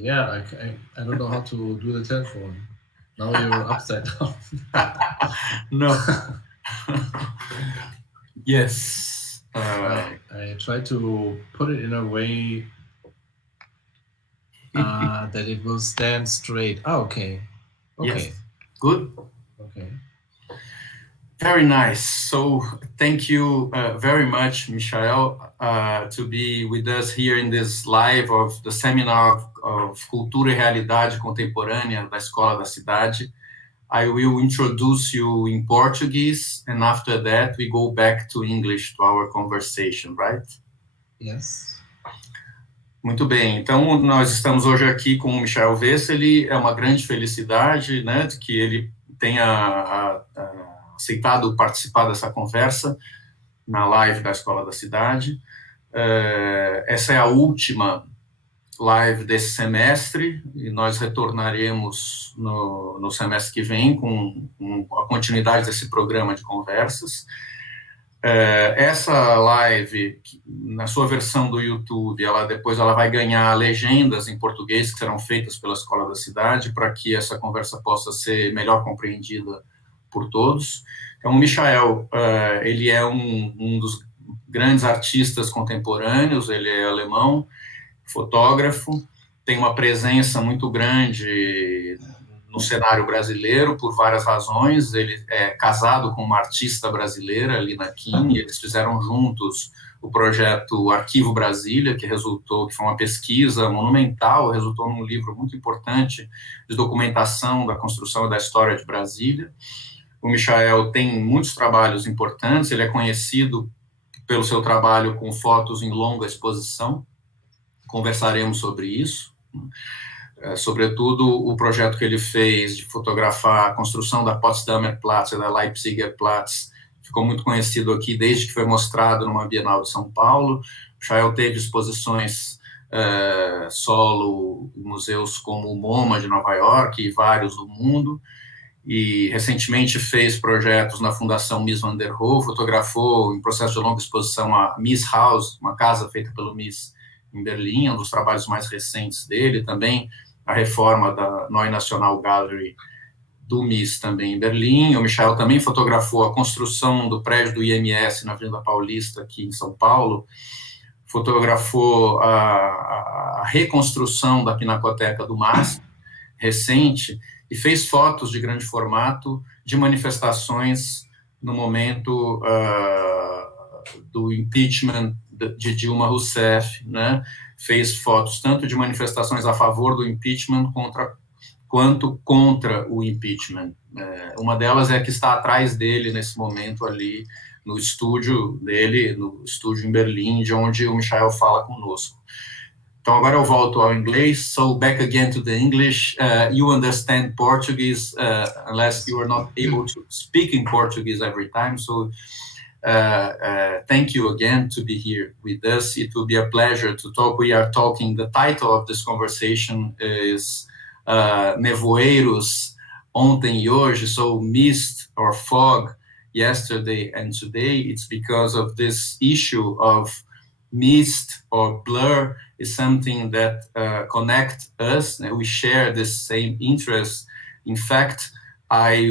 Yeah, I don't know how to do the telephone. Now you're upside down. No. Yes. I try to put it in a way that it will stand straight. Oh, okay. Okay. Yes. Good. Okay. Very nice. So thank you very much, Michael, to be with us here in this live of the Seminar of Cultura e Realidade Contemporânea da Escola da Cidade. I will introduce you in Portuguese, and after that we go back to English to our conversation, right? Yes. Muito bem, então nós estamos hoje aqui com o Michael Wesely. É uma grande felicidade, né, de que ele tenha aceitado participar dessa conversa na live da Escola da Cidade. Essa é a última live desse semestre e nós retornaremos no semestre que vem com a continuidade desse programa de conversas. Essa live, na sua versão do YouTube, depois ela vai ganhar legendas em português que serão feitas pela Escola da Cidade para que essa conversa possa ser melhor compreendida por todos. Então, o Michael, ele é um dos grandes artistas contemporâneos, ele é alemão, fotógrafo, tem uma presença muito grande no cenário brasileiro por várias razões. Ele é casado com uma artista brasileira, Lina Kim, e eles fizeram juntos o projeto Arquivo Brasília, que foi uma pesquisa monumental, resultou num livro muito importante de documentação da construção e da história de Brasília. O Michael tem muitos trabalhos importantes, ele é conhecido pelo seu trabalho com fotos em longa exposição, conversaremos sobre isso, sobretudo o projeto que ele fez de fotografar a construção da Potsdamer Platz e da Leipziger Platz, ficou muito conhecido aqui desde que foi mostrado numa Bienal de São Paulo. O Michael teve exposições solo em museus como o MoMA de Nova York e vários do mundo, e recentemente fez projetos na Fundação Mies van der Rohe, fotografou em processo de longa exposição a Mies House, uma casa feita pelo Mies em Berlim, um dos trabalhos mais recentes dele, também a reforma da Neue National Gallery do Mies também em Berlim. O Michael também fotografou a construção do prédio do IMS na Avenida Paulista, aqui em São Paulo, fotografou a reconstrução da Pinacoteca do MASP, recente, e fez fotos de grande formato de manifestações no momento do impeachment de Dilma Rousseff, né? Fez fotos tanto de manifestações a favor do impeachment quanto contra o impeachment. Uma delas é a que está atrás dele nesse momento ali no estúdio dele, no estúdio em Berlim, de onde o Michael fala conosco. Então, agora eu volto ao inglês. So, back again to the English. You understand Portuguese unless you are not able to speak in Portuguese every time. So, thank you again to be here with us. It will be a pleasure to talk. We are talking, the title of this conversation is Nevoeiros, ontem e hoje, so mist or fog, yesterday and today. It's because of this issue of mist or blur is something that connects us, and we share this same interest. In fact, I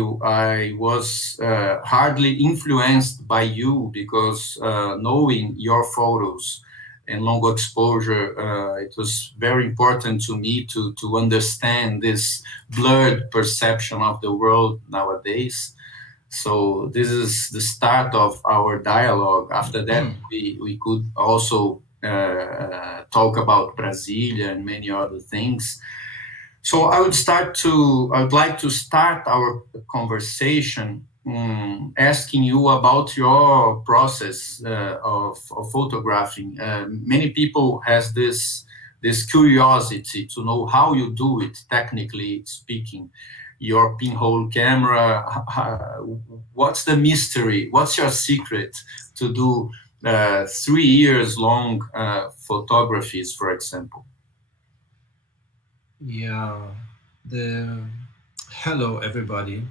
was hardly influenced by you because knowing your photos and long exposure, it was very important to me to understand this blurred perception of the world nowadays. So this is the start of our dialogue. After that, we could also talk about Brasilia and many other things. So I would like to start our conversation asking you about your process of photographing. Many people has this curiosity to know how you do it, technically speaking. Your pinhole camera, what's the mystery? What's your secret to do 3 years long photographies, for example? Yeah. Hello, everybody.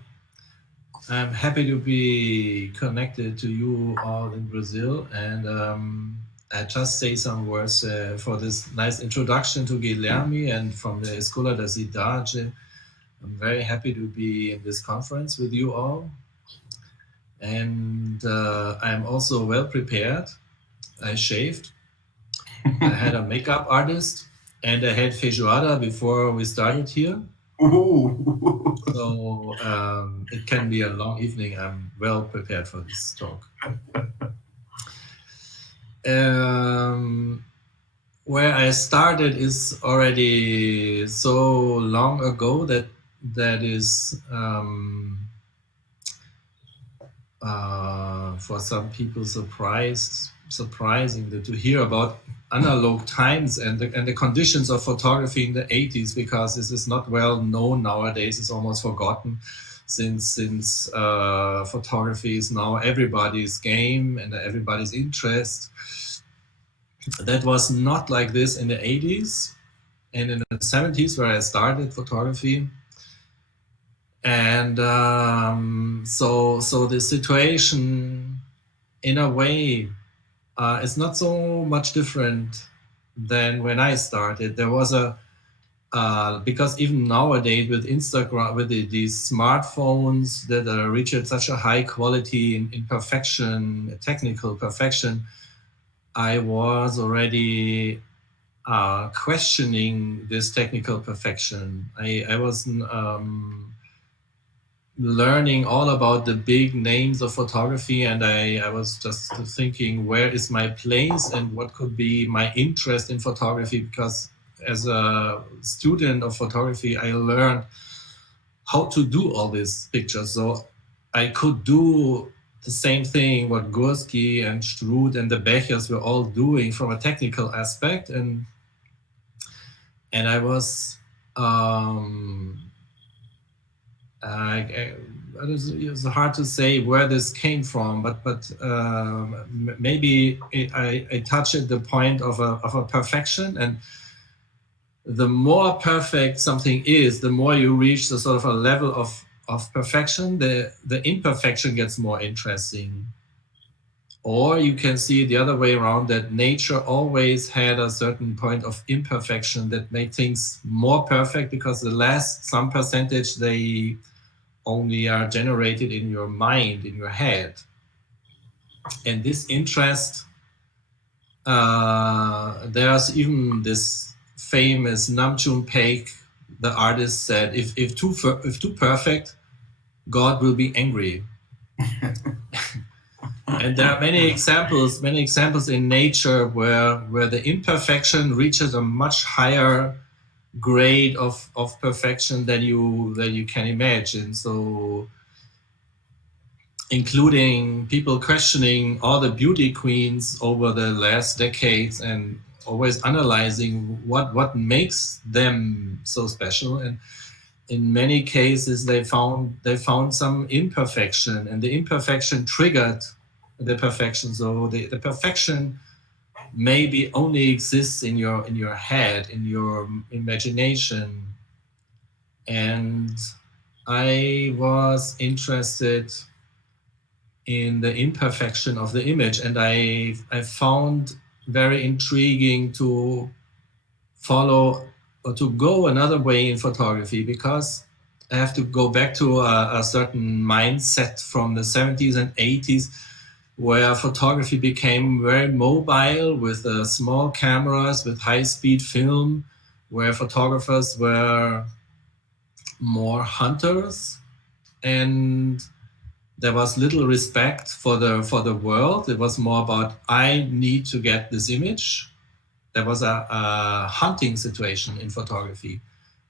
I'm happy to be connected to you all in Brazil, and I just say some words for this nice introduction to Guilherme and from the Escola da Cidade. I'm very happy to be in this conference with you all. And I'm also well prepared. I shaved. I had a makeup artist and I had feijoada before we started here. So it can be a long evening. I'm well prepared for this talk. Where I started is already so long ago that is for some people surprising to hear about analog times and the conditions of photography in the 80s, because this is not well known nowadays. It's almost forgotten since photography is now everybody's game and everybody's interest. That was not like this in the 80s and in the 70s where I started photography. And so the situation in a way is not so much different than when I started. There was because even nowadays with Instagram, with these smartphones that reach at such a high quality in perfection, technical perfection, I was already questioning this technical perfection. I was learning all about the big names of photography, and I was just thinking, where is my place and what could be my interest in photography? Because as a student of photography, I learned how to do all these pictures. So I could do the same thing what Gursky and Struth and the Bechers were all doing from a technical aspect, and I was it's hard to say where this came from, but maybe I touch at the point of a perfection, and the more perfect something is, the more you reach the sort of a level of perfection, the imperfection gets more interesting. Or you can see it the other way around, that nature always had a certain point of imperfection that made things more perfect, because the last some percentage, they only are generated in your mind, in your head. And this interest, there's even this famous Namjoon Paik, the artist, said, if too perfect, God will be angry. And there are many examples in nature where the imperfection reaches a much higher grade of perfection than you can imagine. So including people questioning all the beauty queens over the last decades and always analyzing what makes them so special. And in many cases they found some imperfection, and the imperfection triggered the perfection. So the perfection maybe only exists in your head, in your imagination. And I was interested in the imperfection of the image, and I found very intriguing to follow or to go another way in photography, because I have to go back to a certain mindset from the 70s and 80s, where photography became very mobile with small cameras, with high-speed film, where photographers were more hunters, and there was little respect for the world. It was more about, I need to get this image. There was a hunting situation in photography.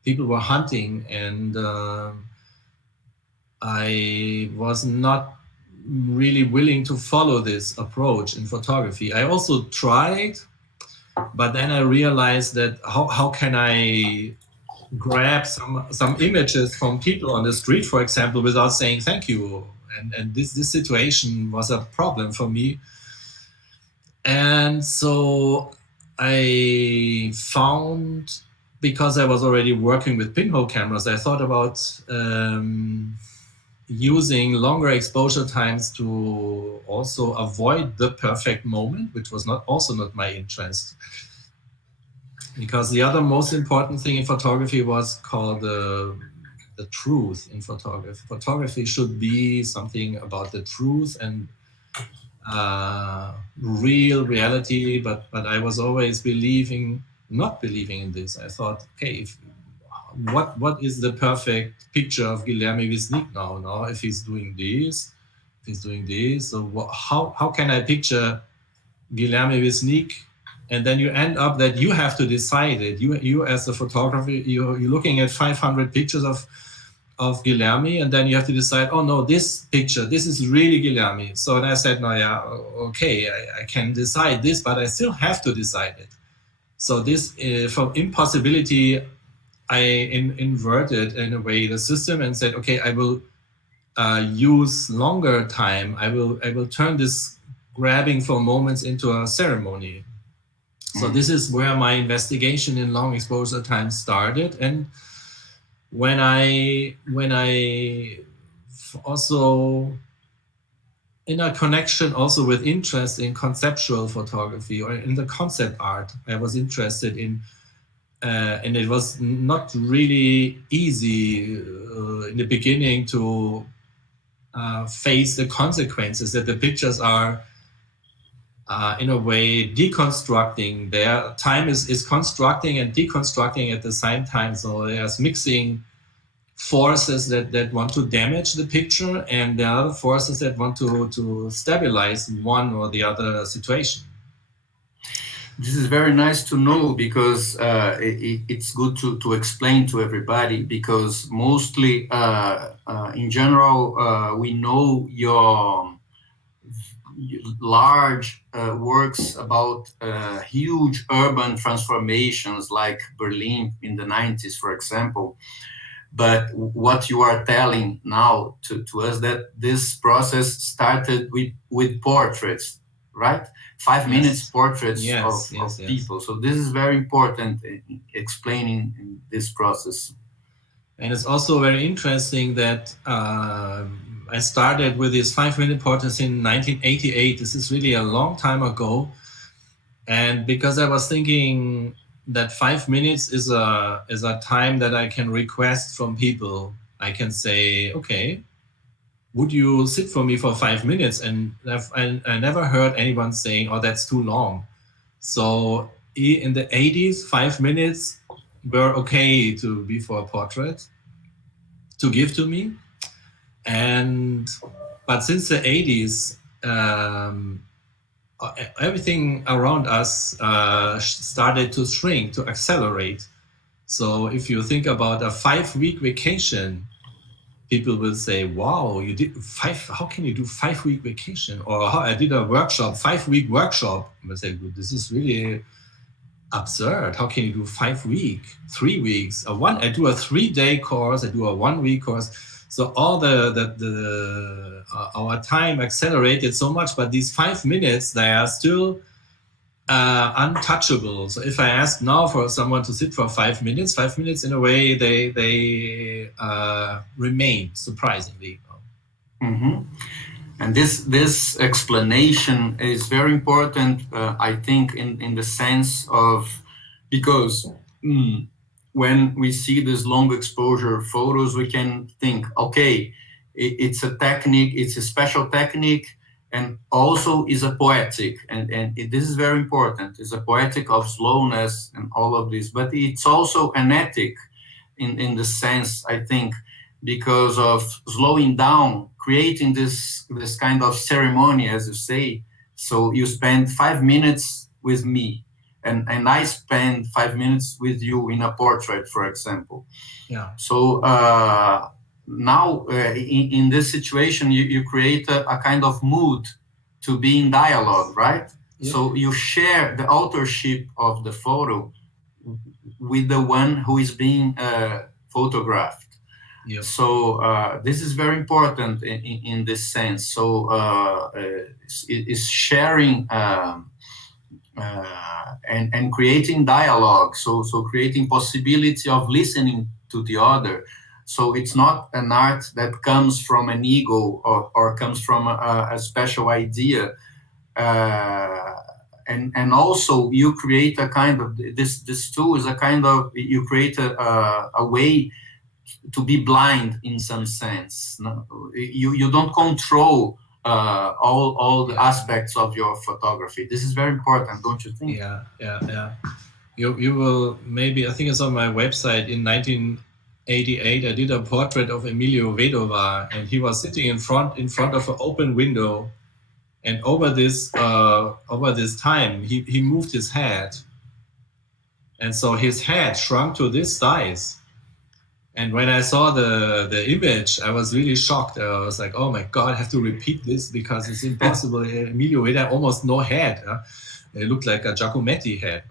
People were hunting, and I was not really willing to follow this approach in photography. I also tried, but then I realized that how can I grab some images from people on the street, for example, without saying thank you? And this situation was a problem for me. And so I found, because I was already working with pinhole cameras, I thought about using longer exposure times to also avoid the perfect moment, which was also not my interest. Because the other most important thing in photography was called the truth in photography. Photography should be something about the truth and reality, but I was always not believing in this. I thought, okay, what is the perfect picture of Guilherme Wisnik now? If he's doing this, so how can I picture Guilherme Wisnik? And then you end up that you have to decide it. You as a photographer, you're looking at 500 pictures of Guilherme, and then you have to decide, oh no, this picture, this is really Guilherme. So then I said, no, yeah, okay, I can decide this, but I still have to decide it. So this, from impossibility, I inverted in a way the system and said, okay, I will use longer time. I will turn this grabbing for moments into a ceremony. So this is where my investigation in long exposure time started. And when I also, in a connection also with interest in conceptual photography or in the concept art, I was interested in, and it was not really easy in the beginning to face the consequences that the pictures are in a way deconstructing. Their time is constructing and deconstructing at the same time. So there's mixing forces that want to damage the picture, and there are other forces that want to stabilize one or the other situation. This is very nice to know, because it's good to explain to everybody, because mostly in general we know your large works about huge urban transformations like Berlin in the 90s, for example. But what you are telling now to us, that this process started with portraits, right? 5 minutes portraits of people. So this is very important in explaining this process. And it's also very interesting that I started with these 5-minute portraits in 1988. This is really a long time ago. And because I was thinking that 5 minutes is a time that I can request from people. I can say, okay, would you sit for me for 5 minutes? And I never heard anyone saying, oh, that's too long. So in the 80s, 5 minutes were okay to be for a portrait, to give to me. But since the 80s, everything around us started to shrink, to accelerate. So if you think about a 5-week vacation, people will say, wow, you did how can you do 5-week vacation? Or I did a workshop, 5-week workshop. I will say, this is really absurd. How can you do 5 weeks, 3 weeks? I do a 3-day course, I do a 1-week course. So all our time accelerated so much, but these 5 minutes, they are still untouchable. So if I ask now for someone to sit for 5 minutes, 5 minutes in a way, they remain, surprisingly. Mm-hmm. And this explanation is very important, I think, in the sense of, because when we see these long exposure photos, we can think, okay, it's a technique, it's a special technique, and also is a poetic, and this is very important. It's a poetic of slowness and all of this, but it's also an ethic in the sense, I think, because of slowing down, creating this kind of ceremony, as you say. So you spend 5 minutes with me, and I spend 5 minutes with you in a portrait, for example. Yeah. So now in this situation, you create a kind of mood to be in dialogue, right? Yeah. So you share the authorship of the photo with the one who is being photographed. Yep. So this is very important in this sense. So it's sharing and creating dialogue. So creating possibility of listening to the other. So it's not an art that comes from an ego or comes from a special idea. And also you create a kind of, this tool is a kind of, you create a way to be blind in some sense. No? You don't control all the aspects of your photography. This is very important, don't you think? Yeah. You will maybe, I think it's on my website, in 1988 I did a portrait of Emilio Vedova, and he was sitting in front of an open window, and over this time he moved his head, and so his head shrunk to this size. And when I saw the image, I was really shocked. I was like, oh my God, I have to repeat this because it's impossible. Emilio had almost no head. It looked like a Giacometti head.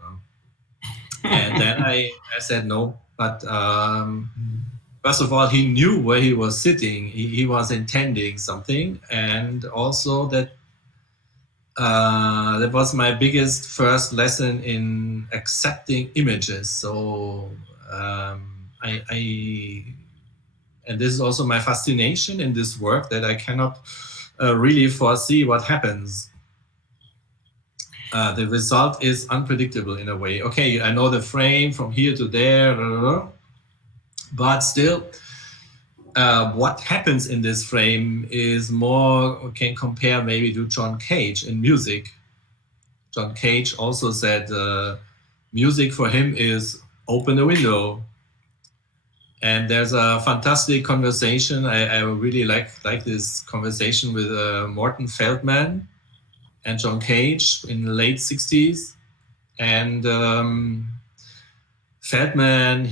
And then I said no. But first of all, he knew where he was sitting. He was intending something. And also that was my biggest first lesson in accepting images. So and this is also my fascination in this work, that I cannot really foresee what happens. The result is unpredictable in a way. Okay, I know the frame from here to there, but still, what happens in this frame is more, can compare maybe to John Cage in music. John Cage also said music for him is open a window. And there's a fantastic conversation. I really like this conversation with Morton Feldman and John Cage in the late 60s. And Feldman,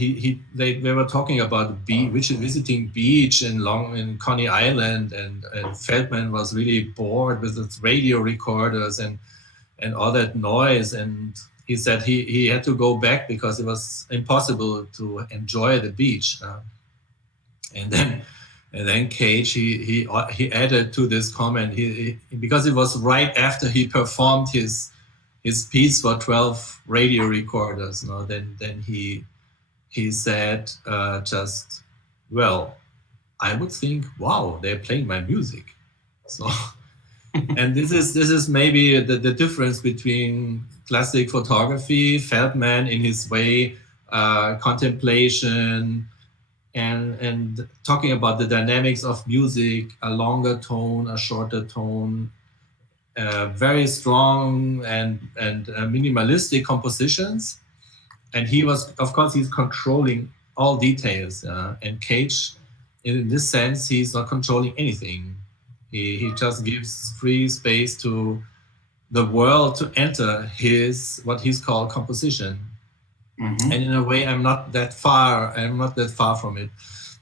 they were talking about visiting beach in Coney Island, and Feldman was really bored with its radio recorders and all that noise, and he said he had to go back because it was impossible to enjoy the beach. And then Cage he added to this comment, because it was right after he performed his piece for 12 radio recorders. Then he said just, well, I would think, wow, they're playing my music. So. And this is maybe the difference between classic photography, Feldman in his way, contemplation, and talking about the dynamics of music, a longer tone, a shorter tone, very strong and minimalistic compositions. And he was, of course, he's controlling all details. And Cage, in this sense, he's not controlling anything. He just gives free space to the world to enter what he's called composition. Mm-hmm. And in a way, I'm not that far from it.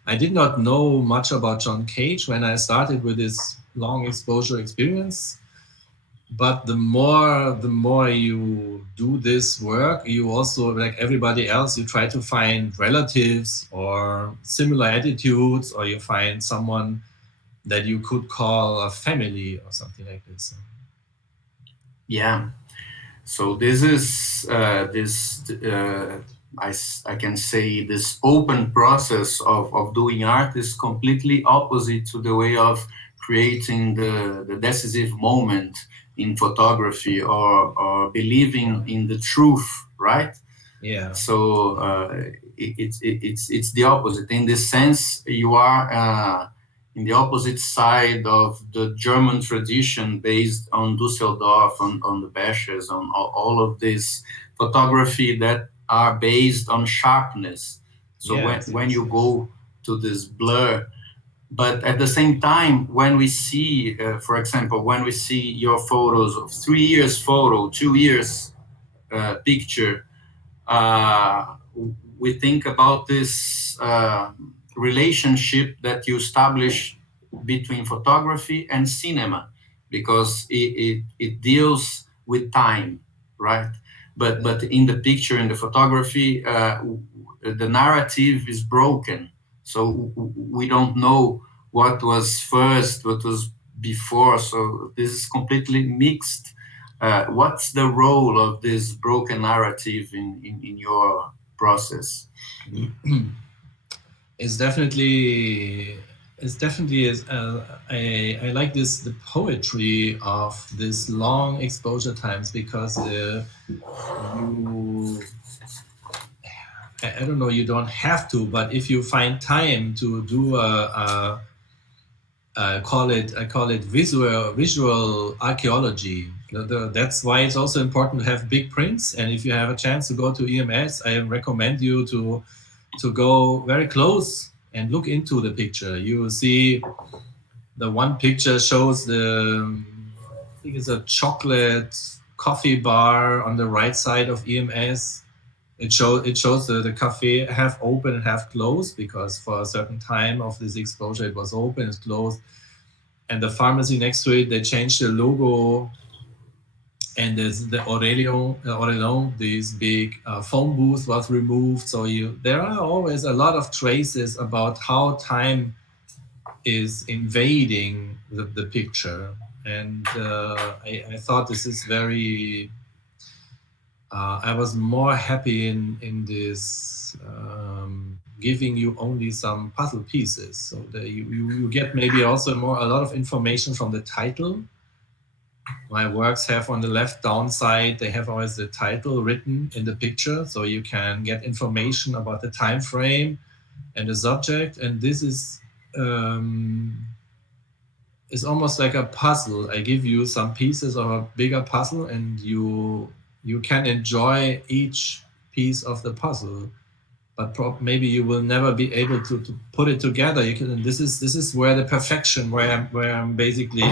I did not know much about John Cage when I started with this long exposure experience. But the more you do this work, you also, like everybody else, you try to find relatives or similar attitudes, or you find someone that you could call a family or something like this. Yeah. So this is I can say this open process of doing art is completely opposite to the way of creating the decisive moment in photography or believing in the truth, right? Yeah. So it's the opposite. In this sense, you are in the opposite side of the German tradition based on Düsseldorf, on the Beches, on all of this photography that are based on sharpness. So when you go to this blur, but at the same time, when we see, for example, when we see your photos of 3 years photo, 2 years picture, we think about this relationship that you establish between photography and cinema, because it deals with time, right? But in the picture, in the photography, the narrative is broken. So we don't know what was first, what was before. So this is completely mixed. What's the role of this broken narrative in your process? it's definitely is I like the poetry of this long exposure times, because you I don't know, you don't have to, but if you find time to do I call it visual archaeology. That's why it's also important to have big prints. And if you have a chance to go to EMS, I recommend you to go very close and look into the picture. You will see the one picture shows I think it's a chocolate coffee bar on the right side of EMS. It shows the cafe half open and half closed, because for a certain time of this exposure it was open, it's closed. And the pharmacy next to it, they changed the logo, and there's the Aurelion, this big phone booth was removed. So there are always a lot of traces about how time is invading the picture. And I thought this is very, I was more happy in this giving you only some puzzle pieces, so that you get maybe also a lot of information from the title. My works have on the left down side, they have always the title written in the picture, so you can get information about the time frame and the subject. And this is almost like a puzzle. I give you some pieces of a bigger puzzle, and you can enjoy each piece of the puzzle, but maybe you will never be able to put it together. This is where the perfection, where I'm basically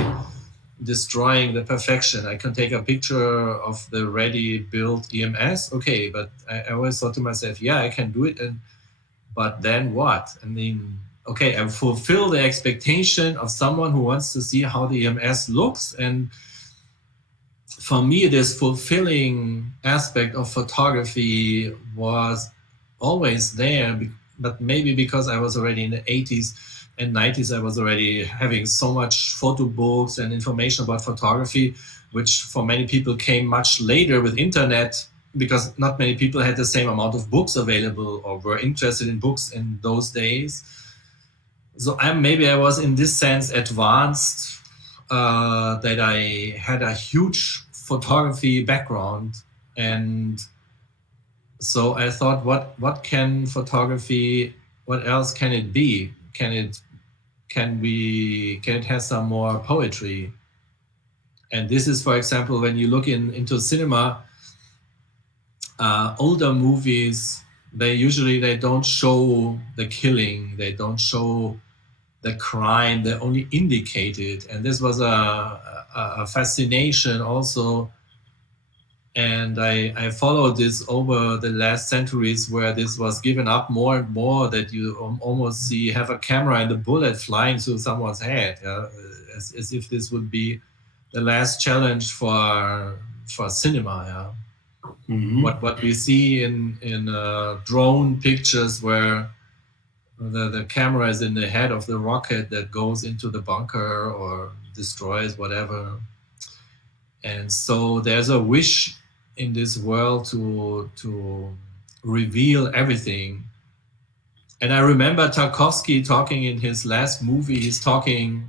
destroying the perfection. I can take a picture of the ready built EMS, okay, but I always thought to myself, yeah, I can do it, but then what? I mean, okay, I fulfill the expectation of someone who wants to see how the EMS looks. And for me, this fulfilling aspect of photography was always there, but maybe because I was already in the 80s and 90s, I was already having so much photo books and information about photography, which for many people came much later with internet, because not many people had the same amount of books available or were interested in books in those days. So maybe I was in this sense advanced, that I had a huge photography background. And so I thought, what can photography, what else can it be? Can it have some more poetry? And this is, for example, when you look into cinema, older movies, they don't show the killing, they don't show the crime, they only indicate it. And this was a fascination also. And I followed this over the last centuries, where this was given up more and more, that you almost have a camera and a bullet flying through someone's head, as if this would be the last challenge for cinema. Yeah? Mm-hmm. What we see in drone pictures, where the camera is in the head of the rocket that goes into the bunker or destroys whatever. And so there's a wish in this world to reveal everything. And I remember Tarkovsky talking in his last movie. He's talking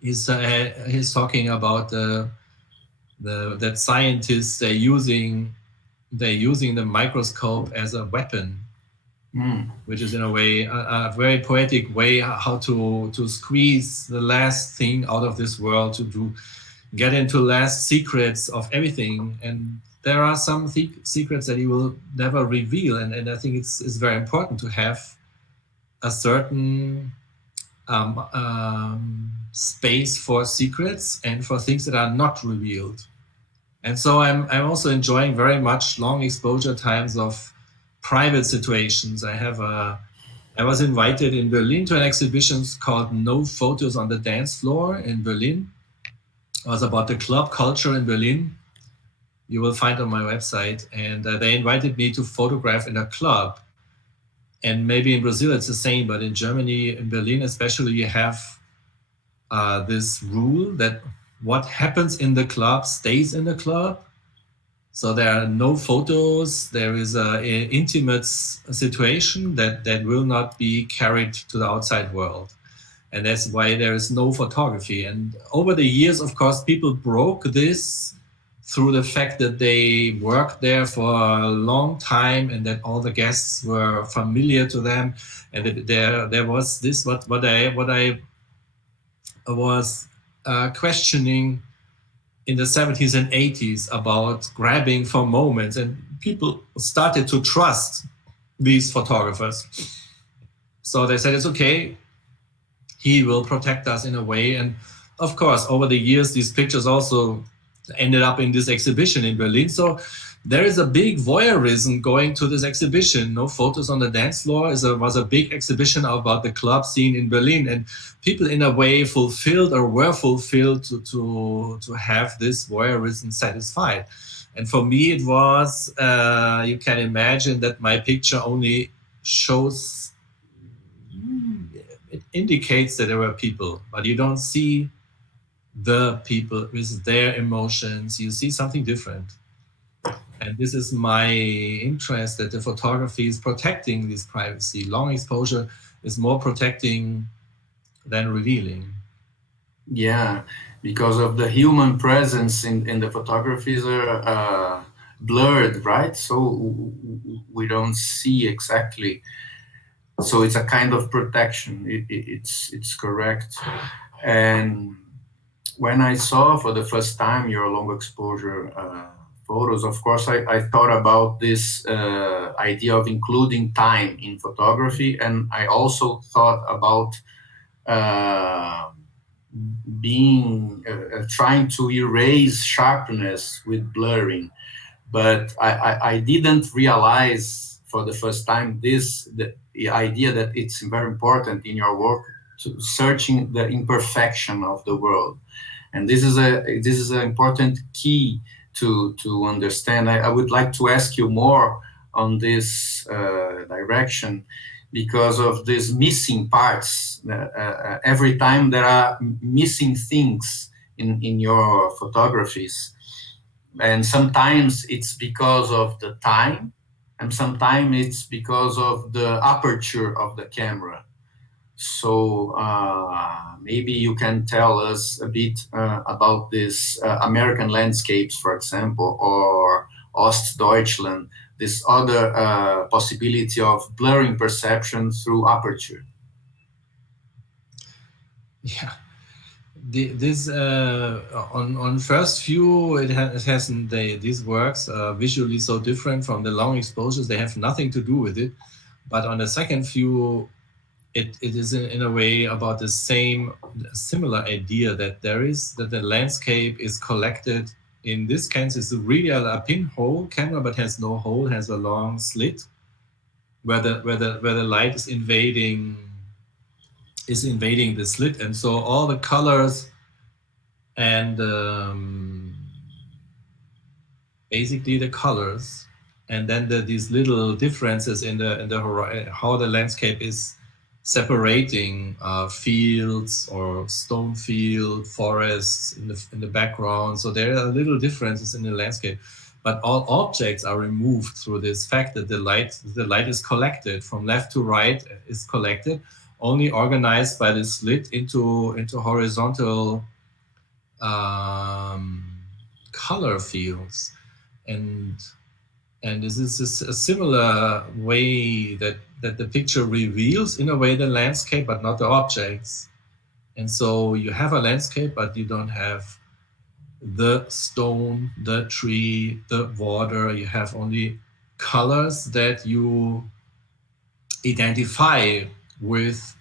about that scientists they're using the microscope as a weapon, which is in a way a very poetic way how to squeeze the last thing out of this world, to get into last secrets of everything. And there are some secrets that he will never reveal. And I think it's very important to have a certain space for secrets and for things that are not revealed. And so I'm also enjoying very much long exposure times of private situations. I was invited in Berlin to an exhibition called No Photos on the Dance Floor in Berlin. It was about the club culture in Berlin. You will find on my website. And they invited me to photograph in a club. And maybe in Brazil it's the same, but in Germany, in Berlin especially, you have this rule that what happens in the club stays in the club. So there are no photos. There is an intimate situation that will not be carried to the outside world. And that's why there is no photography. And over the years, of course, people broke this through the fact that they worked there for a long time and that all the guests were familiar to them. And that there was this, what I was questioning in the 70s and 80s about grabbing for moments, and people started to trust these photographers. So they said, it's okay, he will protect us in a way. And of course, over the years, these pictures also ended up in this exhibition in Berlin. So there is a big voyeurism going to this exhibition. No Photos on the Dance Floor was a big exhibition about the club scene in Berlin, and people in a way fulfilled or were fulfilled to have this voyeurism satisfied. And for me, it was, you can imagine that my picture only shows, it indicates that there were people, but you don't see the people with their emotions. You see something different. And this is my interest, that the photography is protecting this privacy. Long exposure is more protecting than revealing. Yeah, because of the human presence in the photographies are blurred, right? So we don't see exactly. So it's a kind of protection. It's correct. And when I saw for the first time your long exposure photos, of course, I thought about this idea of including time in photography, and I also thought about trying to erase sharpness with blurring. But I didn't realize for the first time the idea that it's very important in your work to searching the imperfection of the world. And this is an important key to understand. I would like to ask you more on this direction, because of these missing parts. Every time there are missing things in your photographies, and sometimes it's because of the time, and sometimes it's because of the aperture of the camera. So maybe you can tell us a bit about this American landscapes, for example, or Ostdeutschland, this other possibility of blurring perception through aperture. Yeah, this on first view, it hasn't. These works are visually so different from the long exposures. They have nothing to do with it. But on the second view, it is in a way about the similar idea that the landscape is collected. In this case, it's really a pinhole camera, but has no hole, has a long slit where the light is invading the slit, and so all the colors and basically the colors, and then these little differences in the how the landscape is separating fields or stone field, forests in the background. So there are little differences in the landscape, but all objects are removed through this fact that the light is collected from left to right, is collected, only organized by the slit into horizontal color fields. And this is a similar way that the picture reveals, in a way, the landscape, but not the objects. And so you have a landscape, but you don't have the stone, the tree, the water. You have only colors that you identify with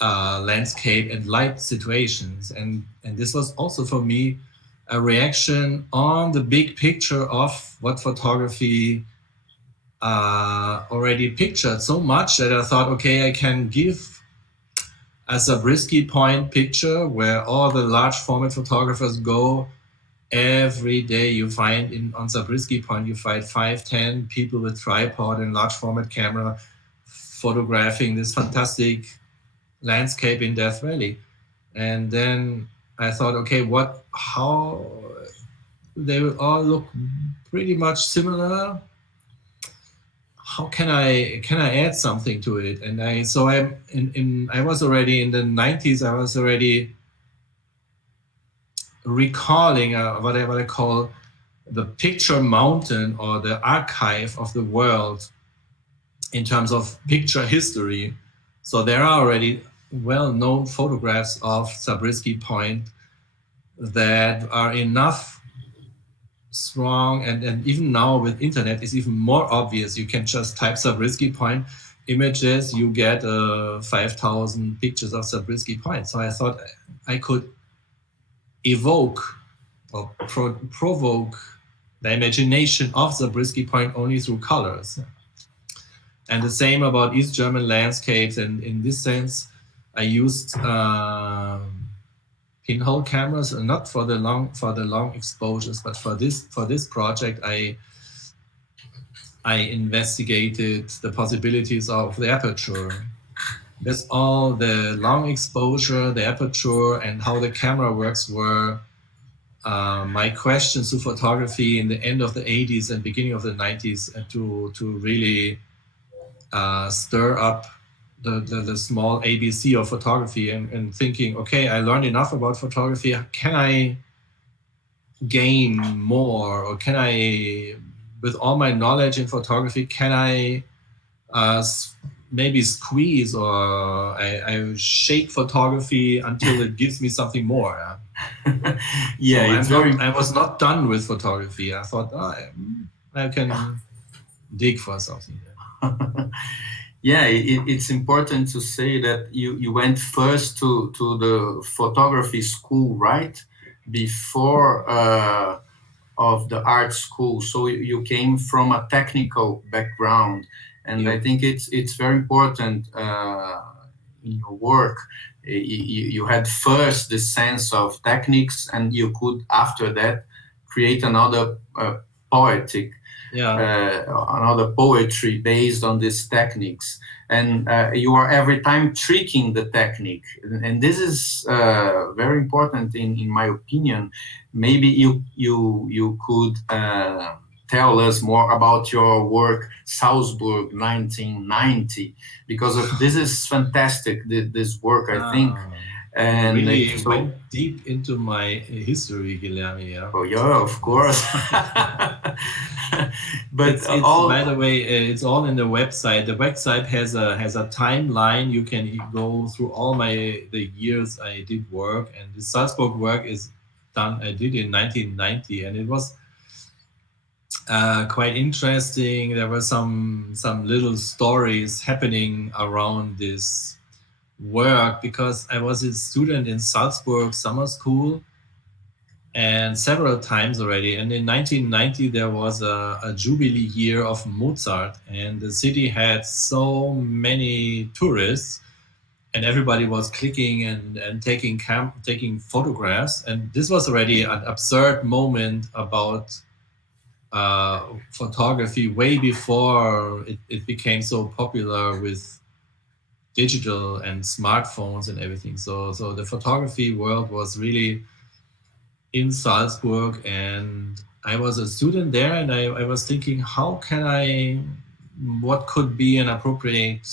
landscape and light situations. And this was also for me a reaction on the big picture of what photography already pictured so much, that I thought, okay, I can give a Zabriskie Point picture where all the large format photographers go. Every day you find on Zabriskie Point, you find 5-10 people with tripod and large format camera photographing this fantastic landscape in Death Valley. And then I thought, okay, how they will all look pretty much similar. How can I add something to it? And I was already in the 90s. I was already recalling what I call the picture mountain or the archive of the world in terms of picture history. So there are already well-known photographs of Zabriskie Point that are enough strong, and even now with internet it's even more obvious. You can just type Zabriskie Point images, you get 5,000 pictures of Zabriskie Point. So I thought I could evoke or provoke the imagination of Zabriskie Point only through colors. And the same about East German landscapes. And in this sense, I used pinhole cameras, and not for the long exposures, but for this project, I investigated the possibilities of the aperture. That's all the long exposure, the aperture, and how the camera works were my questions to photography in the end of the 80s and beginning of the 90s, to really stir up the small ABC of photography, and thinking, okay, I learned enough about photography. Can I gain more, or can I, with all my knowledge in photography, can I maybe squeeze, or I shake photography until it gives me something more? Yeah, so I was not done with photography. I thought, I can dig for something. Yeah, it's important to say that you went first to the photography school, right? Before of the art school. So you came from a technical background. And Yeah. I think it's very important in your work. You had first the sense of techniques, and you could, after that, create another poetic, another poetry based on these techniques. And you are every time tricking the technique. And this is very important in my opinion. Maybe you could tell us more about your work, Salzburg 1990, because this is fantastic, this work, I think. And really went deep into my history, Guilherme. Yeah. Oh yeah, of course. But it's by the way, it's all in the website. The website has a timeline. You can go through all the years I did work, and the Salzburg work is done. I did in 1990, and it was quite interesting. There were some little stories happening around this work, because I was a student in Salzburg summer school, and several times already. And in 1990, there was a jubilee year of Mozart, and the city had so many tourists, and everybody was clicking and taking photographs. And this was already an absurd moment about photography, way before it became so popular with digital and smartphones and everything. So the photography world was really in Salzburg, and I was a student there, and I was thinking, what could be an appropriate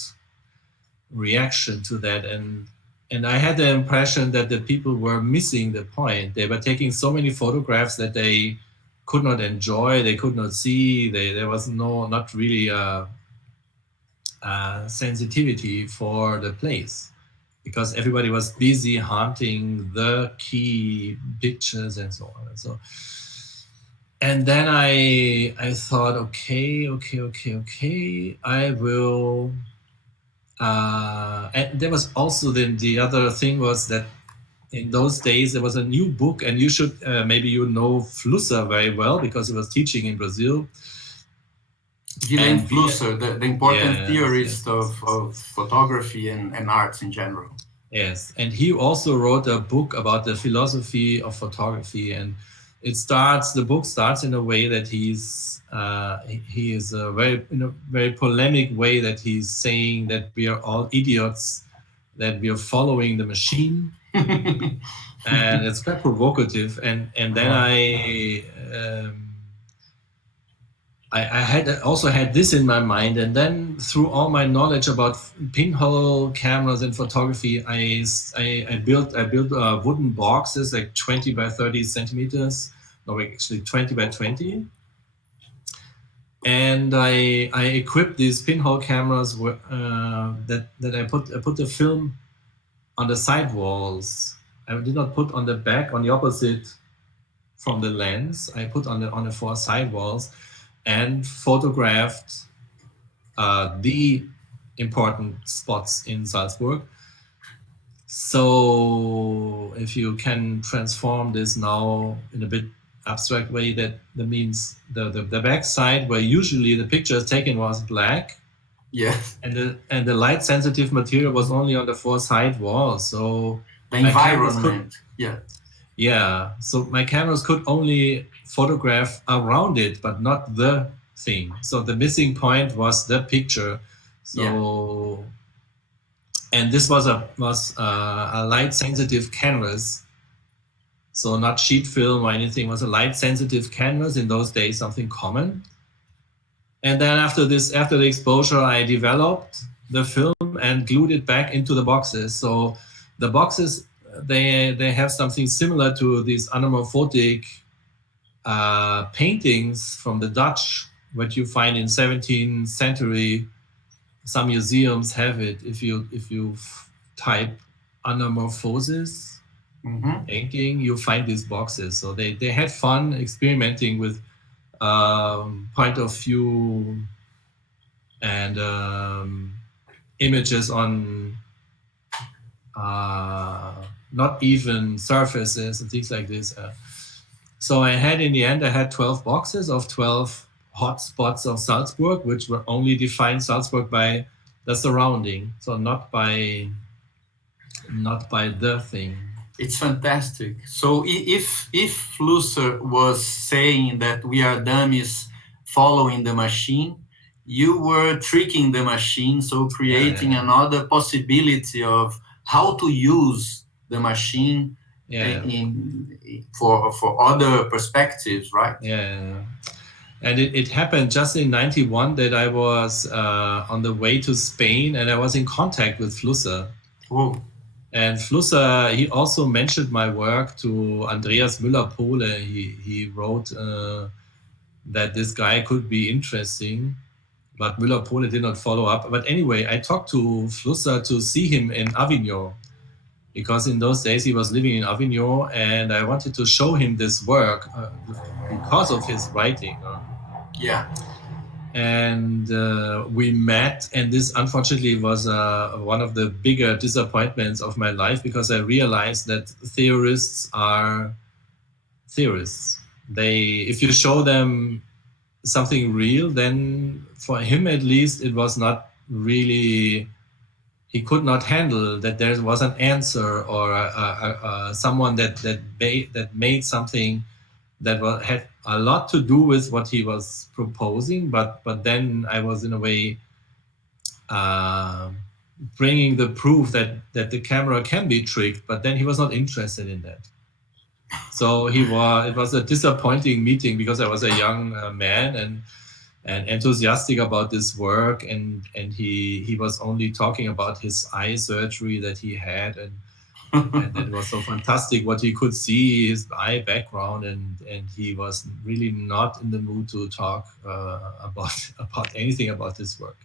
reaction to that? And I had the impression that the people were missing the point. They were taking so many photographs that they could not enjoy, they could not see, there was not really a sensitivity for the place, because everybody was busy hunting the key pictures and so on. And then I thought, okay, I will. And there was also the other thing was that in those days there was a new book, and you should maybe you know Flusser very well, because he was teaching in Brazil. Guilherme Flusser, the important theorist of photography and arts in general. Yes, and he also wrote a book about the philosophy of photography, and the book starts in a way that he is in a very polemic way, that he's saying that we are all idiots, that we are following the machine. And it's quite provocative. And then I had also had this in my mind, and then through all my knowledge about pinhole cameras and photography, I built wooden boxes like 20 by 30 centimeters, no, actually 20 by 20, and I equipped these pinhole cameras that I put the film on the side walls. I did not put on the back, on the opposite from the lens. I put on the four side walls, and photographed the important spots in Salzburg. So if you can transform this now in a bit abstract way, that means the back side where usually the picture is taken was black. Yes. And the light sensitive material was only on the four side walls. So the environment. Yeah. So my cameras could only photograph around it, but not the thing. So the missing point was the picture. So, and this was a light sensitive canvas. So not sheet film or anything, it was a light sensitive canvas, in those days, something common. And then after the exposure, I developed the film and glued it back into the boxes. So the boxes, they have something similar to these anamorphotic paintings from the Dutch, what you find in 17th century. Some museums have it. If you type anamorphosis painting, you find these boxes. So they had fun experimenting with point of view and images on not even surfaces and things like this. So I had, in the end, I had 12 boxes of 12 hotspots of Salzburg, which were only defined Salzburg by the surrounding, so not by the thing. It's fantastic. So if Flusser was saying that we are dummies following the machine, you were tricking the machine, so creating another possibility of how to use the machine for other perspectives, right? Yeah. And it happened just in 91 that I was on the way to Spain, and I was in contact with Flusser. Oh. And Flusser, he also mentioned my work to Andreas Müller-Pohle. He wrote that this guy could be interesting, but Müller-Pohle did not follow up. But anyway, I talked to Flusser to see him in Avignon, because in those days he was living in Avignon, and I wanted to show him this work because of his writing. And we met, and this unfortunately was one of the bigger disappointments of my life, because I realized that theorists are theorists. If you show them something real, then for him at least it was not really, he could not handle that there was an answer or someone that made something that had a lot to do with what he was proposing, but then I was in a way bringing the proof that the camera can be tricked, but then he was not interested in that. So it was a disappointing meeting, because I was a young man and enthusiastic about this work, and he was only talking about his eye surgery that he had, and it was so fantastic what he could see, his eye background, and he was really not in the mood to talk about anything about this work.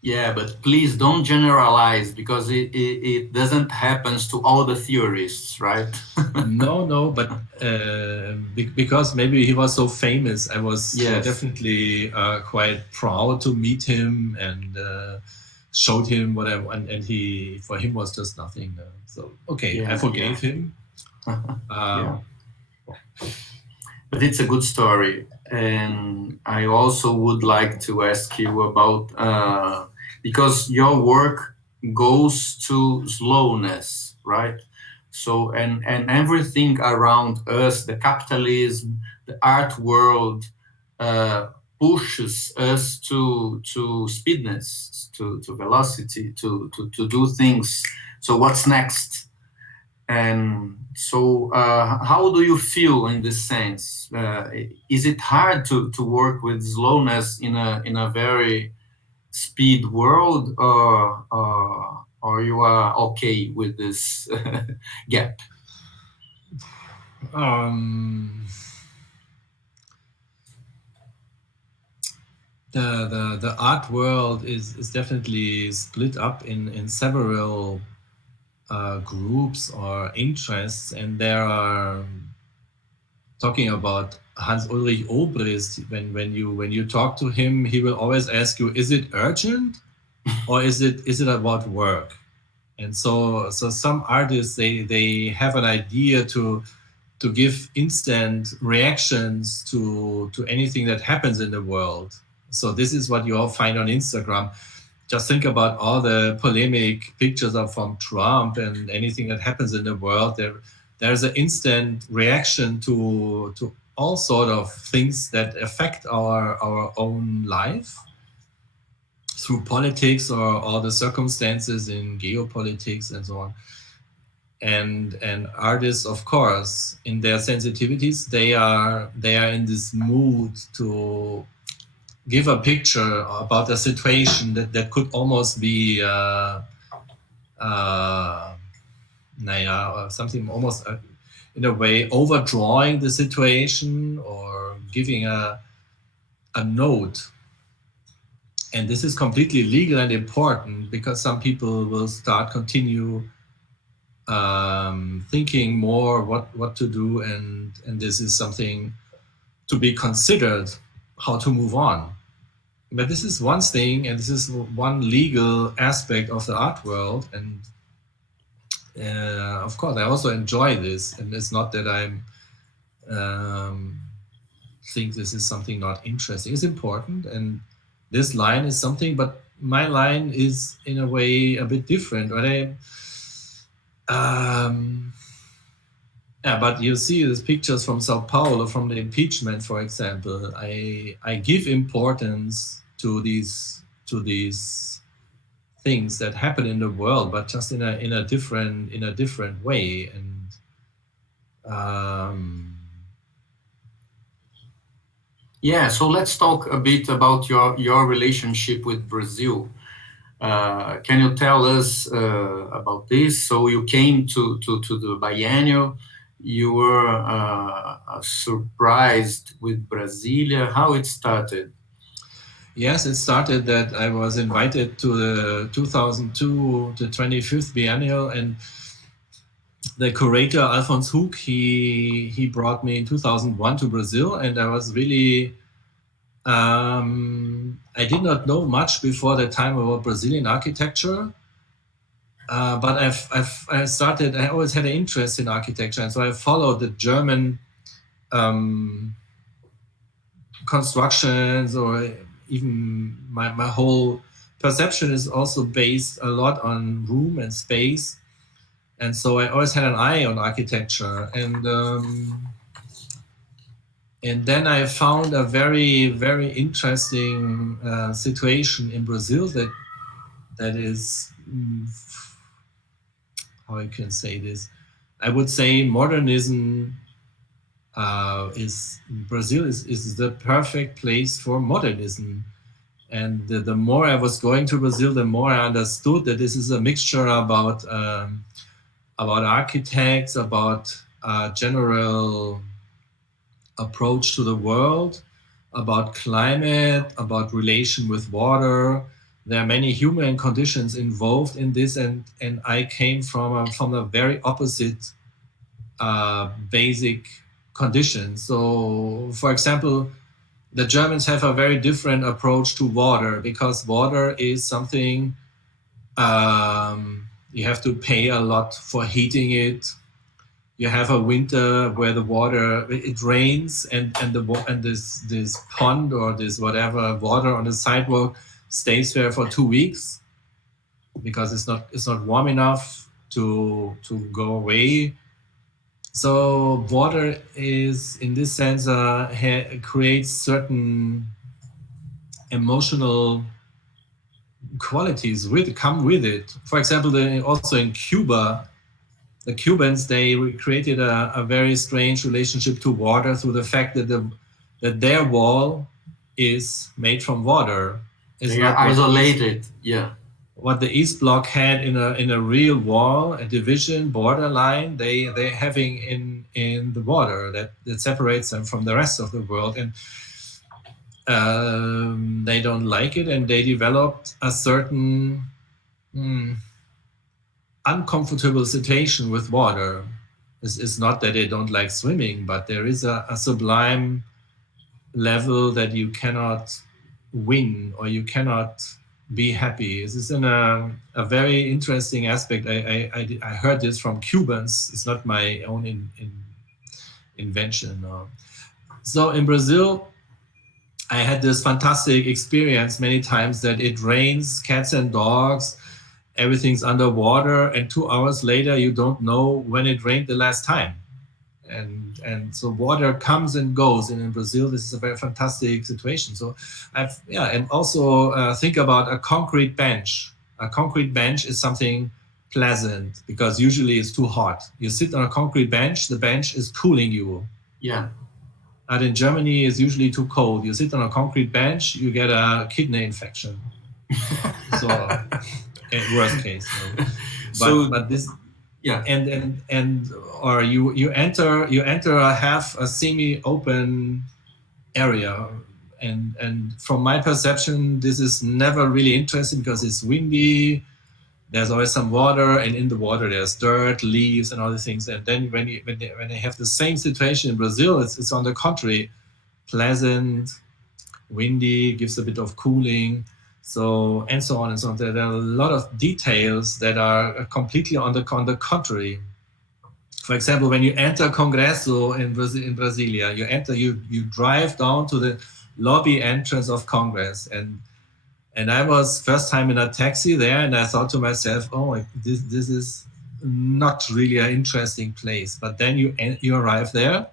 Yeah, but please don't generalize, because it doesn't happen to all the theorists, right? No, but because maybe he was so famous, I was definitely quite proud to meet him and showed him whatever, and he, for him, was just nothing. So I forgave him. But it's a good story, and I also would like to ask you about because your work goes to slowness, right? So and everything around us, the capitalism, the art world, pushes us to speedness, to velocity, to do things. So what's next? And so how do you feel in this sense? Is it hard to work with slowness in a very speed world, or you are okay with this gap? The art world is definitely split up in several groups or interests, and there are, talking about Hans Ulrich Obrist, when you talk to him, he will always ask you, is it urgent or is it about work? And so some artists, they have an idea to give instant reactions to anything that happens in the world. So this is what you all find on Instagram. Just think about all the polemic pictures from Trump and anything that happens in the world. There's an instant reaction to all sort of things that affect our own life through politics or all the circumstances in geopolitics and so on. And artists, of course, in their sensitivities, they are in this mood to give a picture about a situation that could almost be something almost in a way overdrawing the situation or giving a note. And this is completely legal and important, because some people will continue thinking more what to do, and this is something to be considered, how to move on. But this is one thing, and this is one legal aspect of the art world. And of course, I also enjoy this, and it's not that I'm think this is something not interesting. It's important, and this line is something, but my line is in a way a bit different. Right? But you see these pictures from Sao Paulo, from the impeachment, for example. I give importance to these things that happen in the world, but just in a different way. And yeah, so let's talk a bit about your relationship with Brazil. Can you tell us about this? So you came to the biennial. You were surprised with Brasilia. How it started? Yes, it started that I was invited to the 2002, the 25th biennial, and the curator Alphonse Hook, he brought me in 2001 to Brazil, and I was really I did not know much before that time about Brazilian architecture, but I started. I always had an interest in architecture, and so I followed the German constructions, or even my whole perception is also based a lot on room and space, and so I always had an eye on architecture. And then I found a very, very interesting situation in Brazil that is, how I can say this, I would say modernism Brazil is the perfect place for modernism. And the more I was going to Brazil, the more I understood that this is a mixture about architects, about general approach to the world, about climate, about relation with water. There are many human conditions involved in this, and I came from a very opposite basic condition. So, for example, the Germans have a very different approach to water, because water is something you have to pay a lot for heating it. You have a winter where the water, it rains, and this pond or this whatever water on the sidewalk stays there for 2 weeks, because it's not warm enough to go away. So water is, in this sense, creates certain emotional qualities come with it. For example, also in Cuba, the Cubans, they created a very strange relationship to water through the fact that their wall is made from water. It's they are isolated. What the East Bloc had in a real wall, a division, borderline, they're having in the water that separates them from the rest of the world, and they don't like it, and they developed a certain uncomfortable situation with water. It's not that they don't like swimming, but there is a sublime level that you cannot win or you cannot be happy. This is a very interesting aspect. I heard this from Cubans. It's not my own invention. So in Brazil, I had this fantastic experience many times that it rains cats and dogs, everything's underwater, and 2 hours later you don't know when it rained the last time. And so water comes and goes, and in Brazil this is a very fantastic situation. So and also think about a concrete bench. A concrete bench is something pleasant because usually it's too hot. You sit on a concrete bench, the bench is cooling you. But in Germany it's usually too cold. You sit on a concrete bench, you get a kidney infection. So worst case. But this. And or you enter a semi-open area, and from my perception this is never really interesting because it's windy, there's always some water, and in the water there's dirt, leaves, and all these things. And then when they have the same situation in Brazil, it's on the contrary, pleasant, windy, gives a bit of cooling. So, and so on and so on. There are a lot of details that are completely on the contrary. For example, when you enter Congresso in Brasilia, you drive down to the lobby entrance of Congress, and I was first time in a taxi there, and I thought to myself, oh, this is not really an interesting place. But then you arrive there,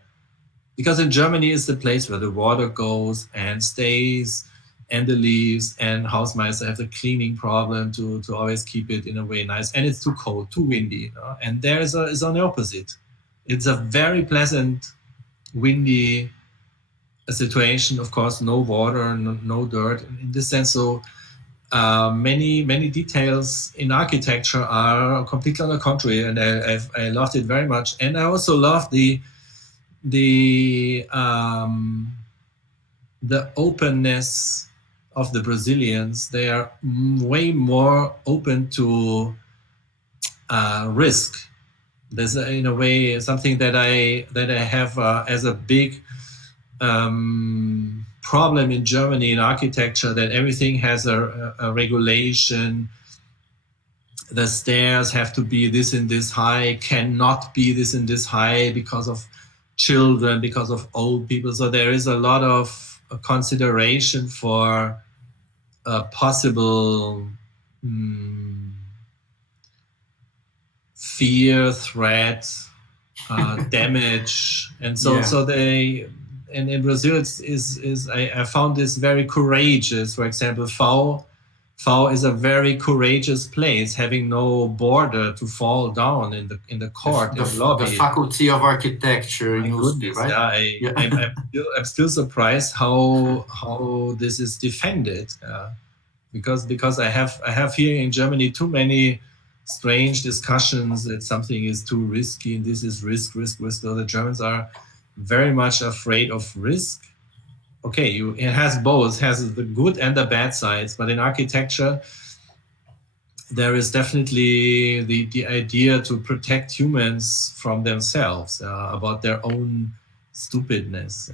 because in Germany is the place where the water goes and stays, and the leaves, and Hausmeister have the cleaning problem to always keep it in a way nice, and it's too cold, too windy. And there is on the opposite. It's a very pleasant, windy situation. Of course, no water, no dirt in this sense. So many details in architecture are completely on the contrary, and I loved it very much. And I also loved the openness of the Brazilians. They are way more open to risk. There's in a way something that I have as a big problem in Germany in architecture, that everything has a regulation. The stairs have to be this and this high, cannot be this and this high because of children, because of old people. So there is a lot of consideration for possible fear, threat, damage, and so they. And in Brazil, I found this very courageous. For example, FAO is a very courageous place, having no border to fall down in the court, in the lobby. The Faculty of Architecture in USP, right? I'm still surprised how this is defended, because I have here in Germany too many strange discussions that something is too risky and this is risk. So the Germans are very much afraid of risk. Okay, it has both, has the good and the bad sides, but in architecture, there is definitely the idea to protect humans from themselves, about their own stupidness.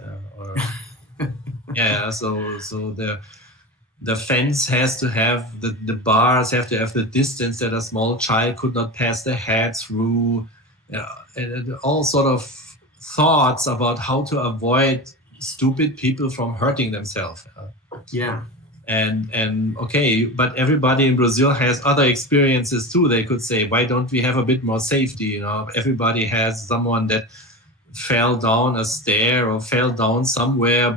So the fence has to have, the bars have to have the distance that a small child could not pass their head through, and all sort of thoughts about how to avoid stupid people from hurting themselves. And okay, but everybody in Brazil has other experiences too. They could say, why don't we have a bit more safety? Everybody has someone that fell down a stair or fell down somewhere,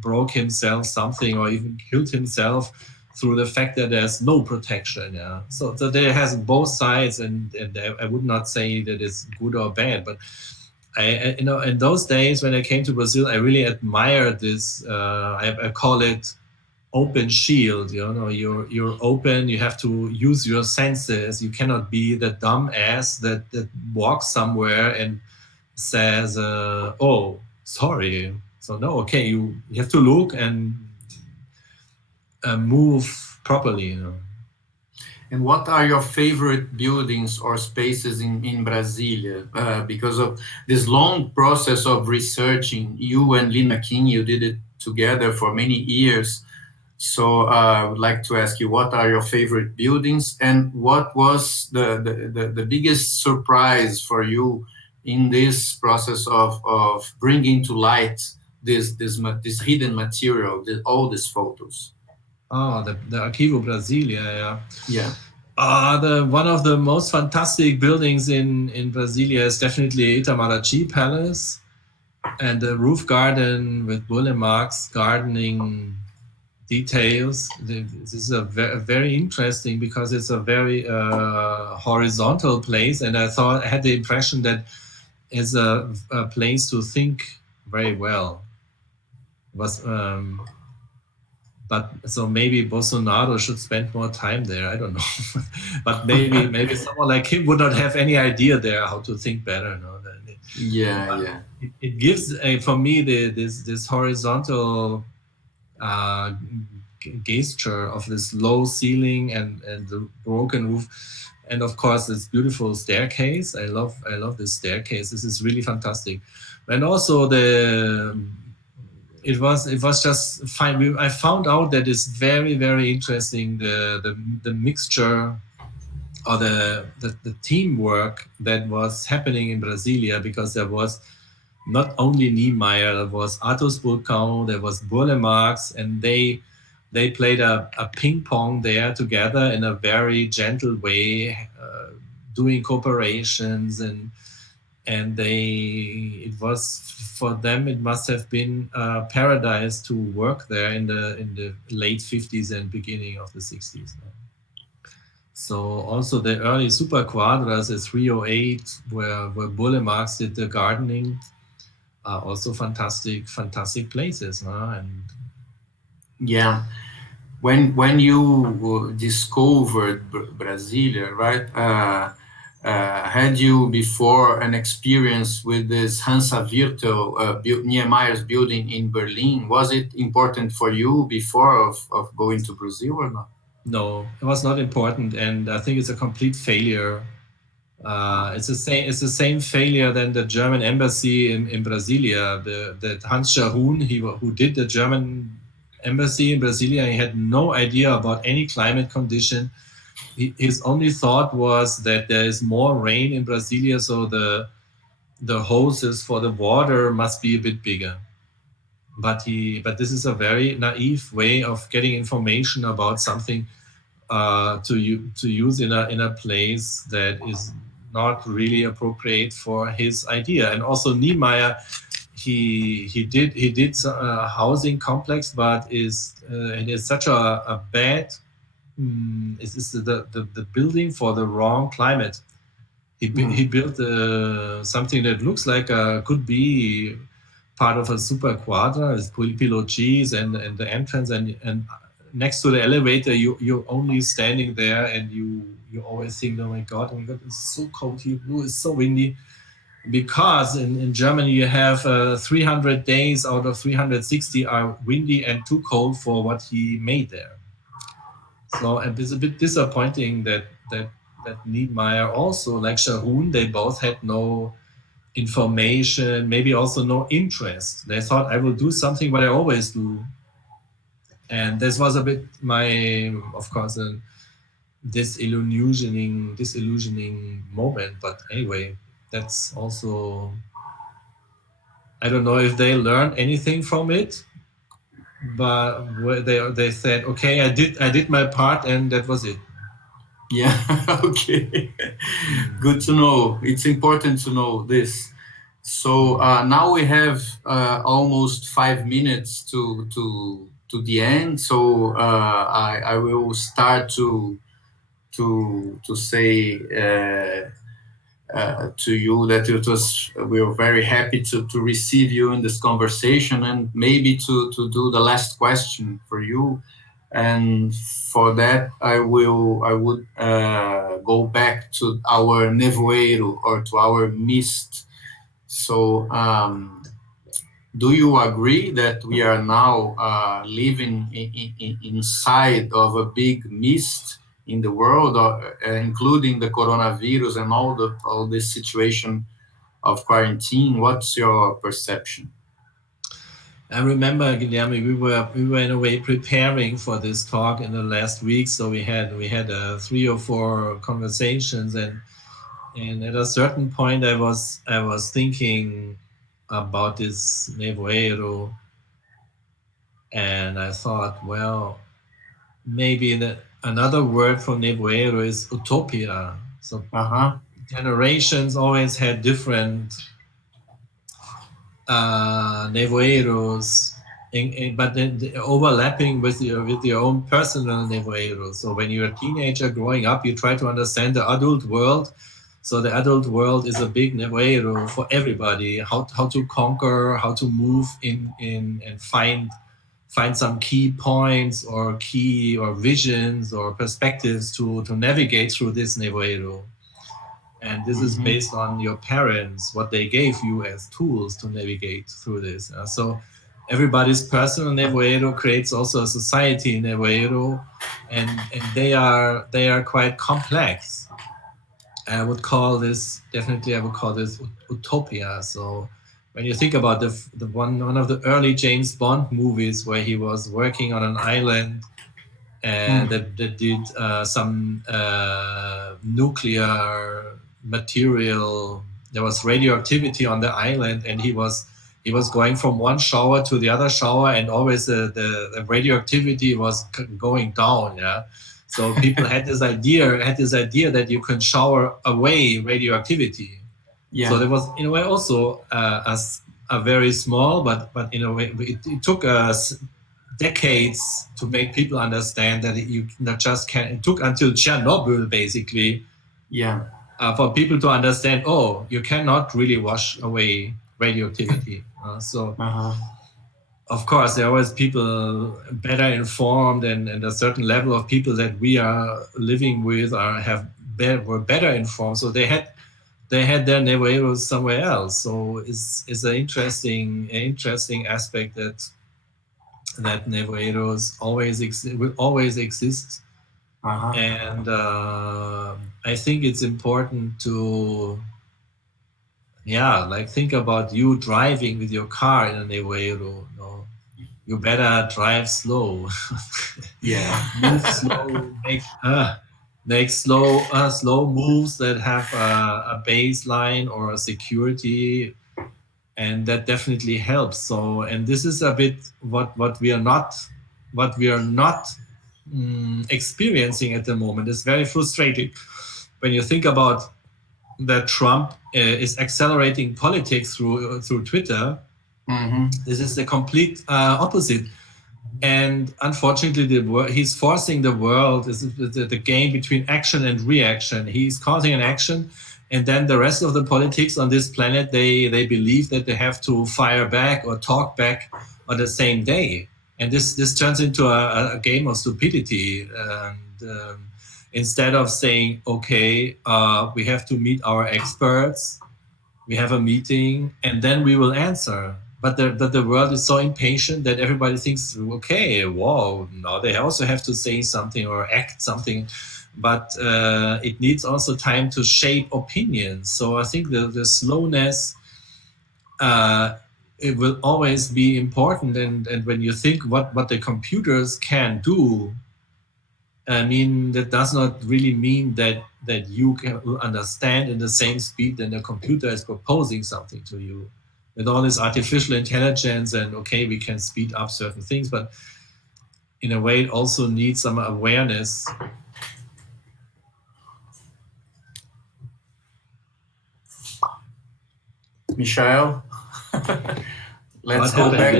broke himself something, or even killed himself through the fact that there's no protection. Yeah, so there has both sides, and I would not say that it's good or bad, but in those days when I came to Brazil, I really admired this. I call it open shield. You're open. You have to use your senses. You cannot be the dumb ass that walks somewhere and says, "Oh, sorry." So no, okay, you have to look and move properly. And what are your favorite buildings or spaces in Brasilia? Because of this long process of researching, you and Lina King, you did it together for many years. So I would like to ask you, what are your favorite buildings, and what was the biggest surprise for you in this process of bringing to light this hidden material, all these photos? The Arquivo Brasilia, yeah. One of the most fantastic buildings in Brasilia is definitely Itamaraty Palace, and the roof garden with burle Marx gardening details. This is a very interesting, because it's a very horizontal place, and I had the impression that it's a place to think very well. It was but so maybe Bolsonaro should spend more time there. I don't know, but maybe someone like him would not have any idea there how to think better. No? Yeah. It gives for me this horizontal gesture of this low ceiling and the broken roof, and of course this beautiful staircase. I love this staircase. This is really fantastic, and also it was just fine. I found out that it's very, very interesting, the mixture or the teamwork that was happening in Brasilia, because there was not only Niemeyer, there was Athos Burkau, there was burle Marx, and they played a ping pong there together in a very gentle way, doing cooperations, and it was, for them, it must have been a paradise to work there in the late 50s and beginning of the 60s. So also the early super quadras, the 308, where burle Marx did the gardening, are also fantastic places. And yeah, when you discovered Brasilia, right? Had you before an experience with this Hansa Virtel, Niemeyer's building in Berlin? Was it important for you before of going to Brazil or not? No, it was not important, and I think it's a complete failure. It's the same failure than the German embassy in Brasilia. That Hans Scharoun, who did the German embassy in Brasilia, he had no idea about any climate condition. His only thought was that there is more rain in Brasilia, so the hoses for the water must be a bit bigger. But this is a very naive way of getting information about something to use in a place that is not really appropriate for his idea. And also Niemeyer, he did a housing complex, but it is such a bad. It is the building for the wrong climate. He built something that looks like could be part of a super quadra, with pilotis and the entrance, and next to the elevator, you're only standing there, and you always think, oh my god, it's so cold here, it's so windy. Because in Germany you have 300 days out of 360 are windy and too cold for what he made there. So it's a bit disappointing that Niemeyer also, like Scharoun, they both had no information, maybe also no interest. They thought, I will do something what I always do. And this was a bit of course, a disillusioning moment. But anyway, that's also, I don't know if they learned anything from it, but they said, okay, I did my part, and that was it. Yeah, okay. Good to know. It's important to know this. So now we have almost 5 minutes to the end. So I will start to say to you that we are very happy to receive you in this conversation, and maybe to do the last question for you. And for that, I would go back to our nevoeiro, or to our mist. So do you agree that we are now living inside of a big mist in the world, including the coronavirus and all this situation of quarantine? What's your perception? I remember, Guilherme, we were in a way preparing for this talk in the last week. So we had 3 or 4 conversations, and at a certain point, I was thinking about this nevoeiro, and I thought, well, maybe another word for nevoeiro is utopia. So generations always had different nevoeiros, but then overlapping with your own personal nevoeiro. So when you're a teenager growing up, you try to understand the adult world. So the adult world is a big nevoeiro for everybody. How to conquer, how to move in and find some key points or visions or perspectives to navigate through this nevoeiro. And this is based on your parents, what they gave you as tools to navigate through this. So everybody's personal nevoeiro creates also a society nevoeiro, and they are quite complex. I would call this utopia. So when you think about the one of the early James Bond movies where he was working on an island and that did some nuclear material. There was radioactivity on the island, and he was going from one shower to the other shower, and always the radioactivity was going down. Yeah, so people had this idea that you can shower away radioactivity. Yeah. So there was in a way also a very small, but in a way it took us decades to make people understand that you not just can. It took until Chernobyl basically. Yeah. For people to understand, you cannot really wash away radioactivity. Of course, there are always people better informed, and a certain level of people that we are living with were better informed. So they had their nevoeiros somewhere else. So it's an interesting aspect that nevoeiros will always exist. And I think it's important to think about you driving with your car in a nevoeiro. You better drive slow. Move slow, make slow moves that have a baseline or a security, and that definitely helps. So, and this is a bit what we are not experiencing at the moment. It's very frustrating when you think about that Trump is accelerating politics through Twitter. This is the complete opposite. And unfortunately, he's forcing the world. This is the game between action and reaction. He's causing an action, and then the rest of the politics on this planet, they believe that they have to fire back or talk back on the same day. And this turns into a game of stupidity. And instead of saying, okay, we have to meet our experts, we have a meeting, and then we will answer. But the world is so impatient that everybody thinks, okay, wow, now they also have to say something or act something. But it needs also time to shape opinions. So I think the slowness, it will always be important. And when you think what the computers can do, I mean, that does not really mean that you can understand in the same speed that the computer is proposing something to you. With all this artificial intelligence, and okay, we can speed up certain things, but in a way, it also needs some awareness. Michael, let's go back.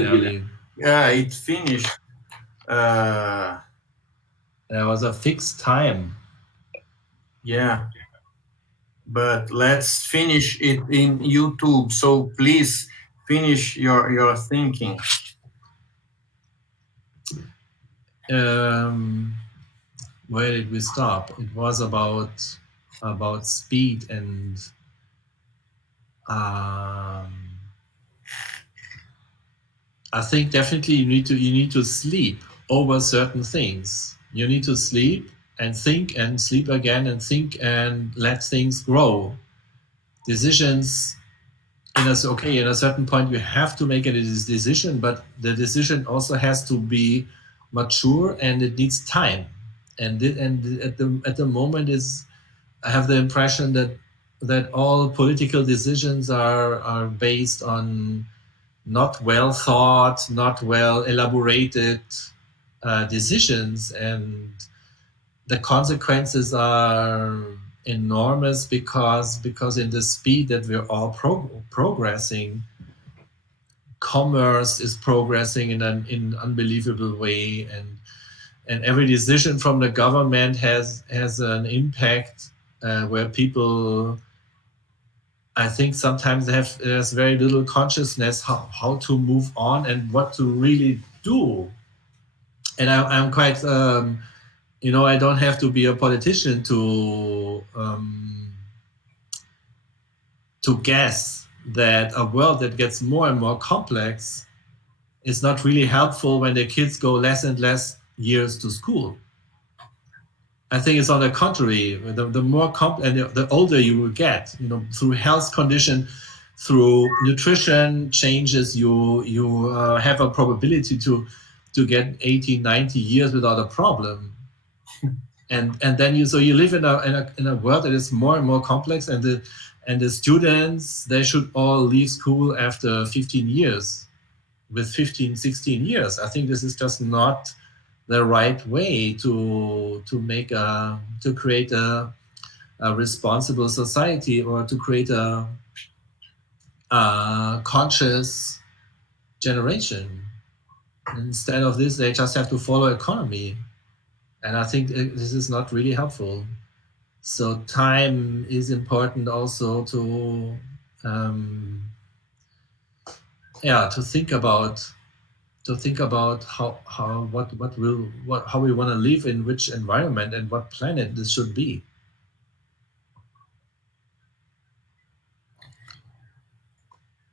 Yeah, it finished. Uh, There was a fixed time. yeah, but let's finish it in YouTube. So please finish your thinking. Where did we stop? It was about speed and I think definitely you need to sleep over certain things. You need to sleep and think and sleep again and think and let things grow. Decisions in a certain point you have to make a decision, but the decision also has to be mature and it needs time. And at the moment is I have the impression that all political decisions are based on not well thought, not well elaborated decisions, and the consequences are enormous because in the speed that we're all progressing, commerce is progressing in an unbelievable way, and every decision from the government has an impact where people, I think sometimes there's very little consciousness how to move on and what to really do. And I'm quite, I don't have to be a politician to guess that a world that gets more and more complex is not really helpful when the kids go less and less years to school. I think it's on the contrary. The more and the older you will get, through health condition, through nutrition changes, you have a probability to get 80, 90 years without a problem. And then you live in a world that is more and more complex, and the students, they should all leave school after 15 years, with 15, 16 years. I think this is just not the right way to create a responsible society, or to create a conscious generation. Instead of this, they just have to follow economy, and I think this is not really helpful. So time is important also to think about how we want to live in which environment and what planet this should be.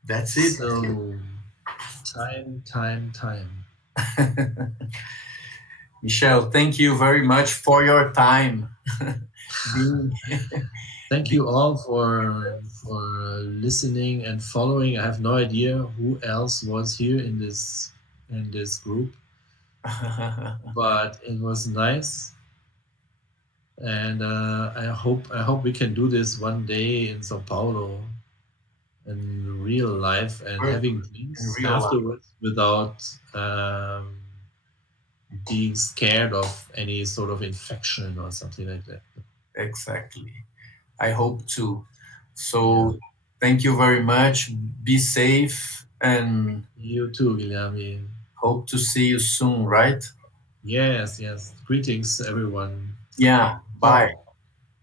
That's it. So time. Michel, thank you very much for your time. Thank you all for listening and following. I have no idea who else was here in this group, but it was nice, and I hope we can do this one day in Sao Paulo in real life, and having drinks afterwards without being scared of any sort of infection or something like that. Exactly. I hope to. So thank you very much. Be safe, and you too, Guilherme. Hope to see you soon, right? Yes. Greetings, everyone. Yeah. Bye.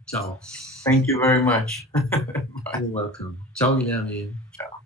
Ciao. Thank you very much. You're welcome. Ciao, Guilherme. Ciao.